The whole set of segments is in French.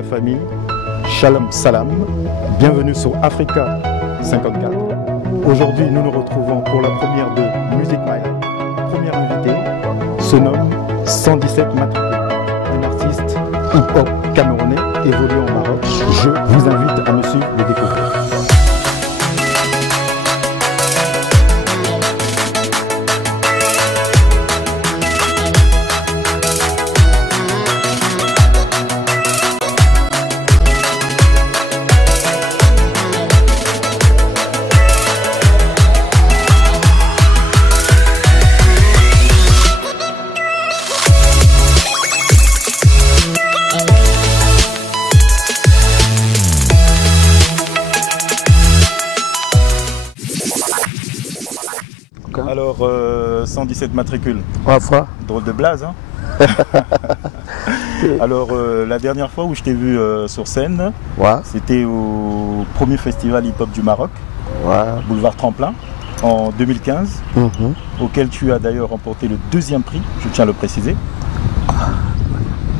la famille, Shalom Salam, bienvenue sur Africa 54. Aujourd'hui nous nous retrouvons pour la première de Music My Life. Première invitée se nomme 117 Matricule, un artiste hip-hop camerounais évoluant au Maroc. Je vous invite à me suivre et découvrir. Alors, 117 matricules. Ouais, frère. Drôle de blaze, hein. Alors, la dernière fois où je t'ai vu sur scène, Ouais. c'était au premier festival hip-hop du Maroc, Ouais. Boulevard Tremplin, en 2015, auquel tu as d'ailleurs remporté le 2e prix, je tiens à le préciser.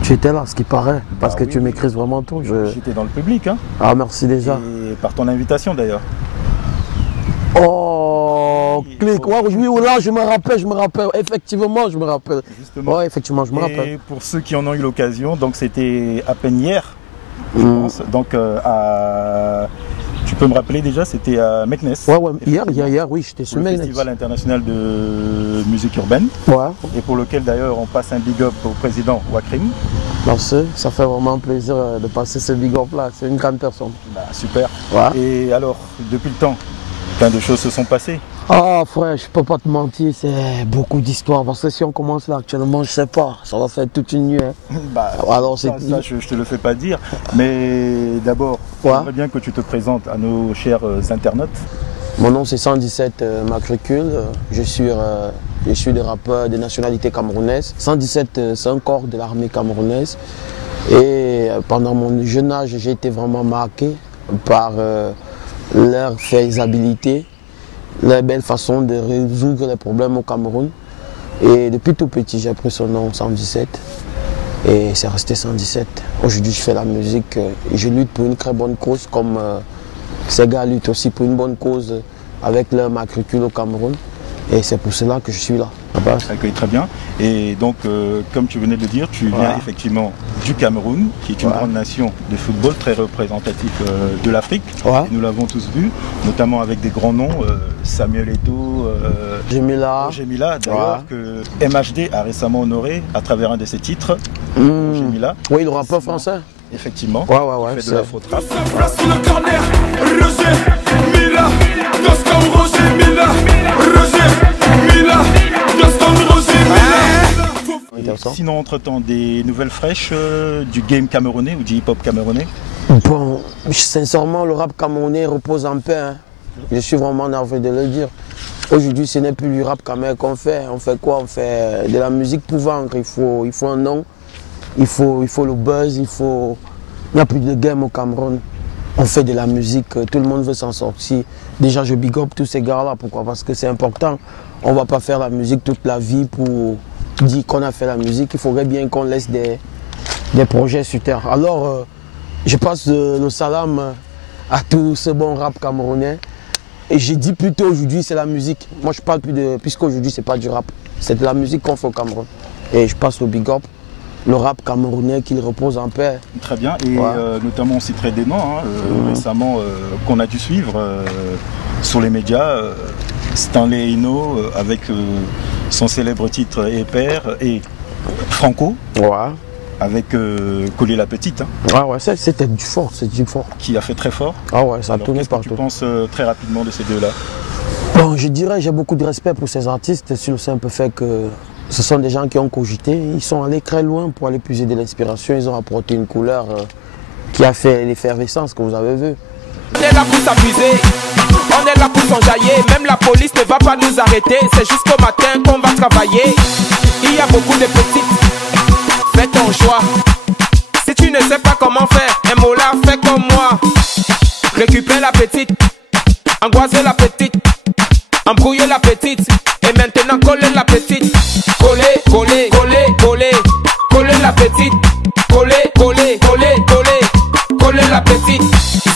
Tu étais là, ce qui paraît, parce que oui. tu maîtrises vraiment tout. J'étais dans le public, hein. Ah, merci déjà. Et par ton invitation d'ailleurs. Oh, clic. Ouais, oui, là, je me rappelle. Effectivement, je me rappelle. Justement. Ouais, effectivement, je me Et rappelle. pour ceux qui en ont eu l'occasion, donc c'était à peine hier, je pense. Donc, tu peux me rappeler déjà, c'était à Meknes. Ouais, hier, oui, j'étais sur Le Meknes. Festival international de musique urbaine. Ouais. Et pour lequel d'ailleurs on passe un big up au président Wakrim. Merci, ça fait vraiment plaisir de passer ce big up là. C'est une grande personne. Bah, super. Ouais. Et alors, depuis le temps, plein de choses se sont passées. Ah, frère, je peux pas te mentir, c'est beaucoup d'histoires. Parce que si on commence là actuellement, je sais pas, ça va faire toute une nuit. Hein. Bah, Alors, ça, je te le fais pas dire. Mais d'abord, j'aimerais bien que tu te présentes à nos chers internautes. Mon nom c'est 117 Matricule. Je suis le rappeur de nationalité camerounaise. 117, c'est un corps de l'armée camerounaise. Et pendant mon jeune âge, j'ai été vraiment marqué par leur faisabilité, leur belle façon de résoudre les problèmes au Cameroun. Et depuis tout petit, j'ai pris son nom 117 et c'est resté 117. Aujourd'hui, je fais la musique et je lutte pour une très bonne cause, comme ces gars luttent aussi pour une bonne cause avec leur matricule au Cameroun. Et c'est pour cela que je suis là. Ça accueille très bien. Et donc, comme tu venais de le dire, tu viens effectivement du Cameroun, qui est une grande nation de football très représentatif de l'Afrique. Ouais. Nous l'avons tous vu, notamment avec des grands noms, Samuel Eto'o, Gemila, d'ailleurs, que MHD a récemment honoré à travers un de ses titres. Gemila. Oui, le rappeur français. Effectivement. Ouais. Il fait de la faute rap. Sinon, entre-temps, des nouvelles fraîches du game camerounais ou du hip-hop camerounais? Bon, sincèrement, le rap camerounais repose en paix. Hein. Je suis vraiment nerveux de le dire. Aujourd'hui, ce n'est plus du rap camerounais qu'on fait. On fait quoi? On fait de la musique pour vaincre. Il faut un nom, il faut le buzz, il n'y a plus de game au Cameroun. On fait de la musique, tout le monde veut s'en sortir. Déjà, je big up tous ces gars-là. Pourquoi? Parce que c'est important. On ne va pas faire la musique toute la vie pour dire qu'on a fait la musique. Il faudrait bien qu'on laisse des projets sur terre. Alors, je passe le salam à tout ce bon rap camerounais. Et j'ai dit plutôt aujourd'hui, c'est la musique. Moi, je parle plus de... Puisqu'aujourd'hui, c'est pas du rap. C'est de la musique qu'on fait au Cameroun. Et je passe au big up. Le rap camerounais qu'il repose en paix. Très bien, et notamment on citerait des noms récemment qu'on a dû suivre sur les médias. Stanley Eno avec son célèbre titre Et Père, et Franco avec Collier la Petite. Ouais, c'était du fort, c'est du fort. Qui a fait très fort. Ah ouais, ça a tourné partout. Tu penses très rapidement de ces deux-là? Bon, je dirais, j'ai beaucoup de respect pour ces artistes sur le simple fait que ce sont des gens qui ont cogité, ils sont allés très loin pour aller puiser de l'inspiration, ils ont apporté une couleur qui a fait l'effervescence que vous avez vu. On est là pour s'amuser, on est là pour s'enjailler, même la police ne va pas nous arrêter, c'est jusqu'au matin qu'on va travailler. Il y a beaucoup de petites, fais ton choix. Si tu ne sais pas comment faire, un mot là, fais comme moi. Récupère la petite, angoisser la petite, embrouiller la petite, et maintenant coller la petite. Coller, coller, coller, coller, coller la petite, coller, coller, coller, coller. la petite.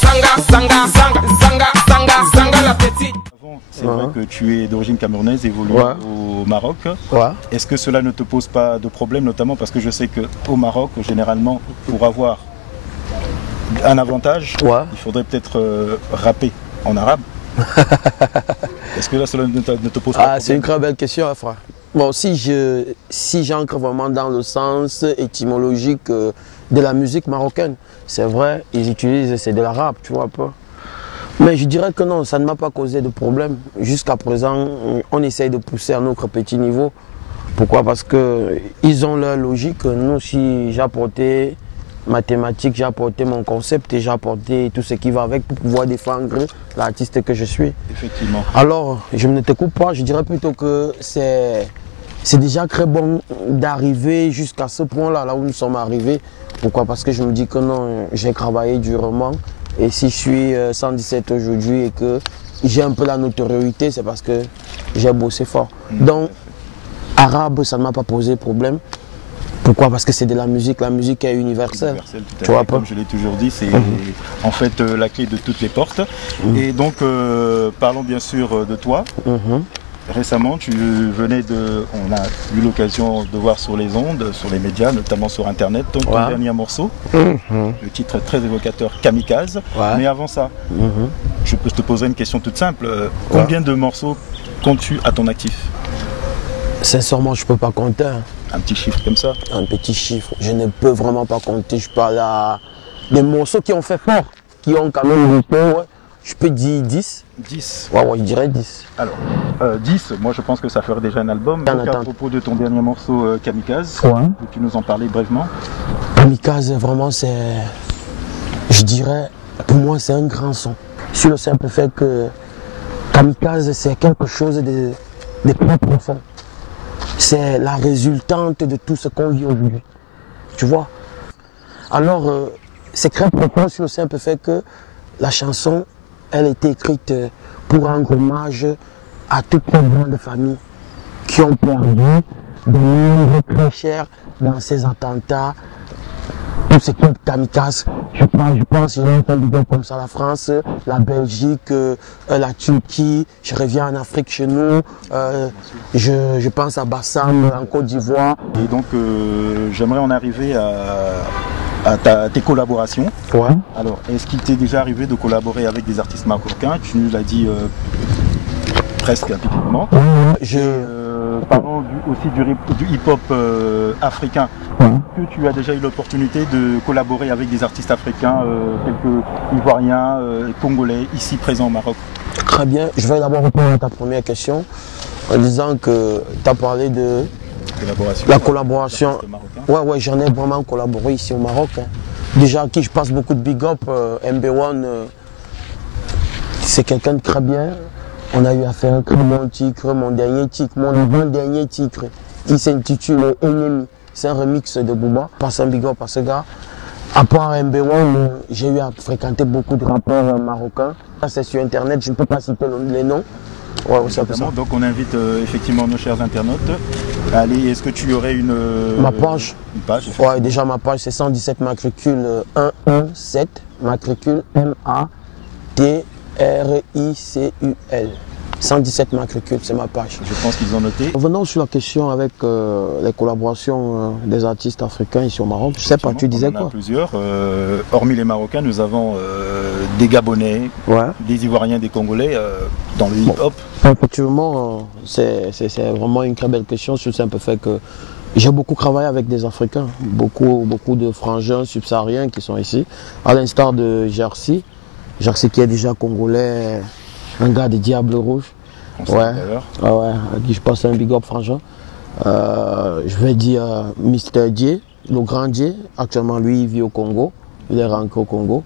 Zanga, zanga, zanga, zanga, zanga, zanga la petite. C'est vrai que tu es d'origine camerounaise, évolué au Maroc. Est-ce que cela ne te pose pas de problème, notamment parce que je sais qu'au Maroc, généralement, pour avoir un avantage, il faudrait peut-être rapper en arabe. Est-ce que là, cela ne te pose pas de problème? C'est une très belle question, hein, frère. Bon, si j'ancre vraiment dans le sens étymologique de la musique marocaine, c'est vrai, ils utilisent, c'est de l'arabe, tu vois un peu. Mais je dirais que non, ça ne m'a pas causé de problème. Jusqu'à présent, on essaye de pousser à notre petit niveau. Pourquoi? Parce qu'ils ont leur logique. Nous, si j'ai apporté mathématiques, j'ai apporté mon concept et j'ai apporté tout ce qui va avec pour pouvoir défendre l'artiste que je suis. Effectivement. Alors, je ne te coupe pas, je dirais plutôt que c'est déjà très bon d'arriver jusqu'à ce point-là, là où nous sommes arrivés. Pourquoi? Parce que je me dis que non, j'ai travaillé durement. Et si je suis 117 aujourd'hui et que j'ai un peu la notoriété, c'est parce que j'ai bossé fort. Donc, arabe, ça ne m'a pas posé problème. Pourquoi? Parce que c'est de la musique est universelle. Tu vois, comme je l'ai toujours dit, c'est en fait la clé de toutes les portes. Et donc, parlons bien sûr de toi. Récemment, on a eu l'occasion de voir sur les ondes, sur les médias, notamment sur Internet, ton dernier morceau. Le titre très évocateur, Kamikaze. Mais avant ça, je te poserai une question toute simple. Combien de morceaux comptes-tu à ton actif? Sincèrement, je ne peux pas compter. Un petit chiffre comme ça? Un petit chiffre. Je ne peux vraiment pas compter. Je parle à des morceaux qui ont fait fort, qui ont quand même je peux dire 10. 10? Ouais, je dirais 10. Alors, 10, moi je pense que ça ferait déjà un album. Donc, à propos de ton dernier morceau Kamikaze, peux-tu nous en parler brièvement? Kamikaze, vraiment, je dirais, pour moi, c'est un grand son. Sur le simple fait que Kamikaze, c'est quelque chose de très profond. C'est la résultante de tout ce qu'on vit aujourd'hui. Tu vois? Alors, c'est très profond sur le simple fait que la chanson, elle a été écrite pour rendre hommage à toutes les grandes familles qui ont perdu des membres très chers dans ces attentats. Tout ce qui est kamikaze, je pense, il y a un big up comme ça, la France, la Belgique, la Turquie, je reviens en Afrique chez nous, je pense à Bassam, en Côte d'Ivoire. Et donc, j'aimerais en arriver à tes collaborations. Alors, est-ce qu'il t'est déjà arrivé de collaborer avec des artistes marocains? Tu nous l'as dit presque implicitement. Parlons aussi du hip-hop africain. Est-ce que tu as déjà eu l'opportunité de collaborer avec des artistes africains, tels que ivoiriens, congolais, ici présents au Maroc? Très bien. Je vais d'abord répondre à ta première question en disant que tu as parlé de la collaboration. Ouais, j'en ai vraiment collaboré ici au Maroc. Déjà à qui je passe beaucoup de big up, MB1, c'est quelqu'un de très bien. On a eu à faire un très bon titre, mon avant-dernier titre, qui s'intitule Ennemi. C'est un remix de Booba. Passe un big up à ce gars. À part MB1, j'ai eu à fréquenter beaucoup de rappeurs marocains. C'est sur Internet, je ne peux pas citer les noms. Donc on invite effectivement nos chers internautes. Allez, est-ce que tu aurais ma page? Une page, ouais, déjà ma page c'est 117 matricule 117, matricule MATRICUL. 117 matricules, c'est ma page. Je pense qu'ils ont noté. Revenons sur la question avec les collaborations des artistes africains ici au Maroc. Je sais pas, tu disais quoi? On en a plusieurs. Hormis les Marocains, nous avons des Gabonais, des Ivoiriens, des Congolais dans le hip-hop. Effectivement, c'est vraiment une très belle question sur le simple fait que j'ai beaucoup travaillé avec des Africains, beaucoup de frangins subsahariens qui sont ici, à l'instar de Jersey qui est déjà congolais. Un gars des Diables Rouges, à qui je passe un big up frangin. Je vais dire Mr. Dié, le grand Dié, actuellement lui il vit au Congo, il est rentré au Congo.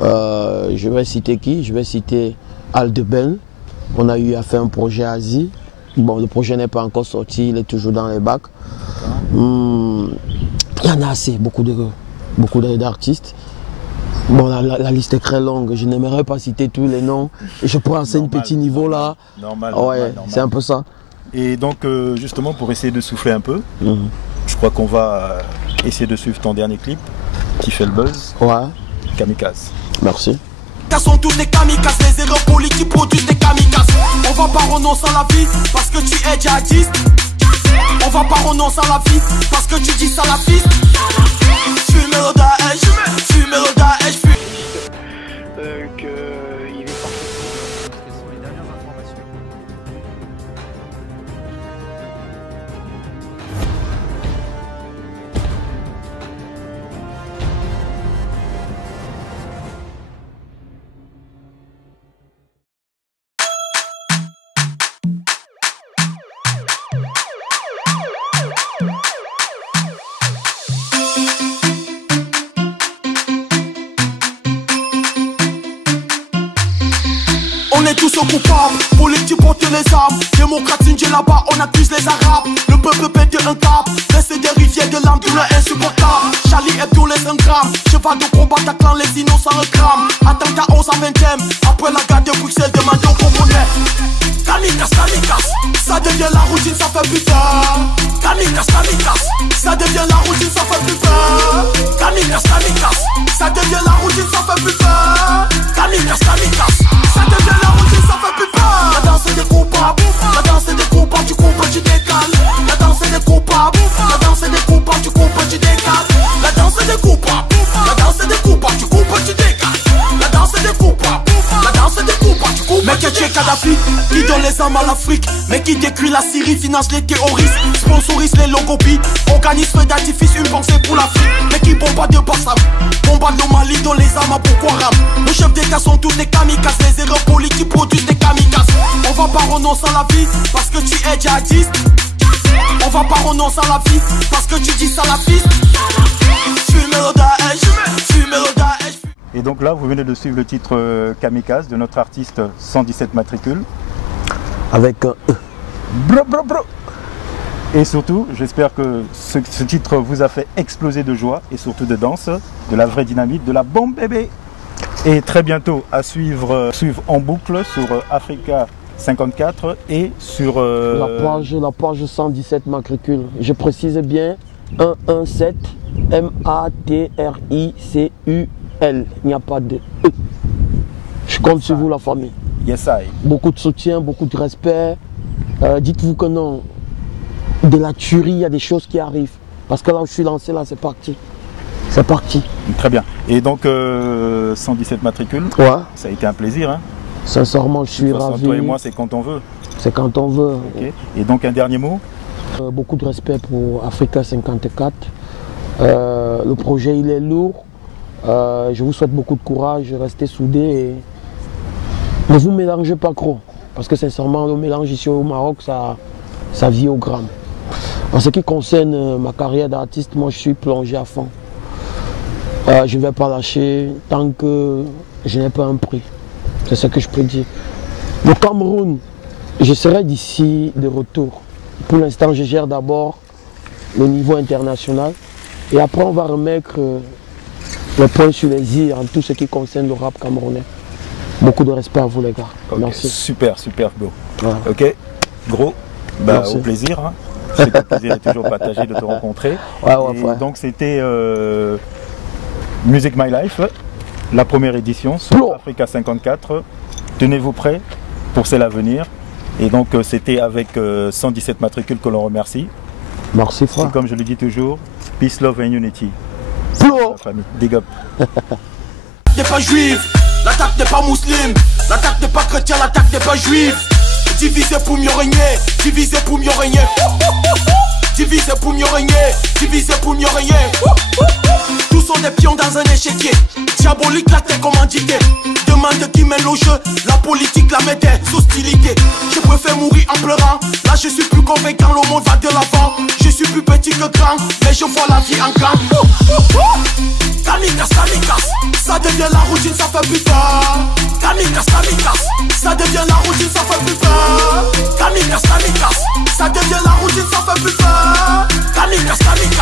Je vais citer qui? Je vais citer Aldebel. On a eu à faire un projet Asie. Bon, le projet n'est pas encore sorti, il est toujours dans les bacs. Il y en a assez, beaucoup d'artistes. Bon, la liste est très longue, je n'aimerais pas citer tous les noms. Et je prends à un petit niveau là. Normal. C'est un peu ça. Et donc, justement, pour essayer de souffler un peu, je crois qu'on va essayer de suivre ton dernier clip qui fait le buzz. kamikazes. Merci. Sont tous des kamikazes, les erreurs politiques produisent des kamikazes. On va pas renoncer à la vie parce que tu es djihadiste. On va pas renoncer à la vie parce que tu dis salafiste. Fume le Daesh, fume le Daesh, fume. Il est parti. Ce sont les dernières informations. On est tous coupables, politiques portent les armes. Démocrates Indien là-bas, on accuse les Arabes. Le peuple pète un cap, reste des rivières de larmes, douleur insupportable. Charlie Hebdo les ingrammes, cheval de combat taclant les innocents reclament. Attentat 11 à 20e, après la guerre de Bruxelles, demande au Congolais. Kamikazes, kamikazes, ça devient la routine, ça fait plus peur. Kamikazes, kamikazes, ça devient la routine, ça fait plus peur. Kamikazes, kamikazes, ça devient la routine, ça fait plus peur. Kamikazes, kamikazes, ça devient la routine, ça fait plus peur. La danse des coupables, la danse des coupables, tu coupes, tu décales. La danse des coupables, la danse des coupables, tu coupes, tu décales. La danse des coupables, la danse des coupables, tu coupes, tu décales. La danse des coupables, la danse des coupables, tu coupes. Mais qui tue Kadhafi, qui donne les armes à l'Afrique, mais qui détruit la Syrie, finance les terroristes, sponsorise les logopies, organise feu d'artifice, une pensée pour l'Afrique, mais qui bombarde de Bassam, bombarde le Mali, donne les armes à Boko Haram. Nos chefs d'État sont tous des kamikazes, les erreurs politiques produisent des kamikazes. On va pas renoncer à la vie parce que tu es djihadiste. On va pas renoncer à la vie parce que tu dis salafiste. Fume le Daesh, fume le Daesh. Et donc là, vous venez de suivre le titre Kamikaze de notre artiste 117 matricules. Avec un E. Bro, bro, bro. Et surtout, j'espère que ce titre vous a fait exploser de joie et surtout de danse, de la vraie dynamite, de la bombe bébé. Et très bientôt à suivre en boucle sur Africa 54 et sur la page 117 matricule. Je précise bien 117 MATRICUL. Il n'y a pas de E. Je compte sur vous, la famille. Yes, I. Beaucoup de soutien, beaucoup de respect. Dites-vous que non, de la tuerie, il y a des choses qui arrivent. Parce que là où je suis lancé, là, c'est parti. C'est parti. Très bien. Et donc 117 matricules, ouais. Ça a été un plaisir. Hein. Sincèrement, je suis ravi. Toi et moi, c'est quand on veut. C'est quand on veut. Okay. Et donc un dernier mot. Beaucoup de respect pour Africa 54. Le projet, il est lourd. Je vous souhaite beaucoup de courage, restez soudés et ne vous mélangez pas trop. Parce que sincèrement, le mélange ici au Maroc, ça vit au gramme. En ce qui concerne ma carrière d'artiste, moi je suis plongé à fond. Je ne vais pas lâcher tant que je n'ai pas un prix. C'est ce que je peux dire. Le Cameroun, je serai d'ici de retour. Pour l'instant, je gère d'abord le niveau international. Et après, on va remettre le point sur les i en tout ce qui concerne le rap camerounais. Beaucoup de respect à vous les gars. Okay. Merci. Super, super beau. Ouais. Ok, gros, bah, au plaisir. Hein. C'est un plaisir est toujours partagé de te rencontrer. Ouais. Donc c'était Music My Life, la première édition sur Africa 54. Tenez-vous prêts pour C'est l'avenir. Et donc c'était avec 117 matricules que l'on remercie. Merci frère. Et comme je le dis toujours, peace, love and unity. La famille, big up. N'est pas juif, l'attaque n'est pas musulmane, l'attaque n'est pas chrétien, l'attaque n'est pas juive. Divisé pour mieux régner, divisé pour mieux régner. Divisé pour mieux régner, divisé pour mieux régner. Tous sont des pions dans un échiquier, diabolique la tête commandité. Demande qui mène au jeu, la politique la met des hostilités. Je préfère mourir en pleurant, là je suis plus convaincant, le monde va de l'avant. Je suis plus petit que grand, mais je vois la vie en grand. Kamikazes, kamikazes, ça devient la routine, ça fait plus peur. Kamikazes, kamikazes, ça devient la routine, ça fait plus peur. Kamikazes, kamikazes, ça devient la routine, ça fait plus peur. Kamikazes, kamikazes.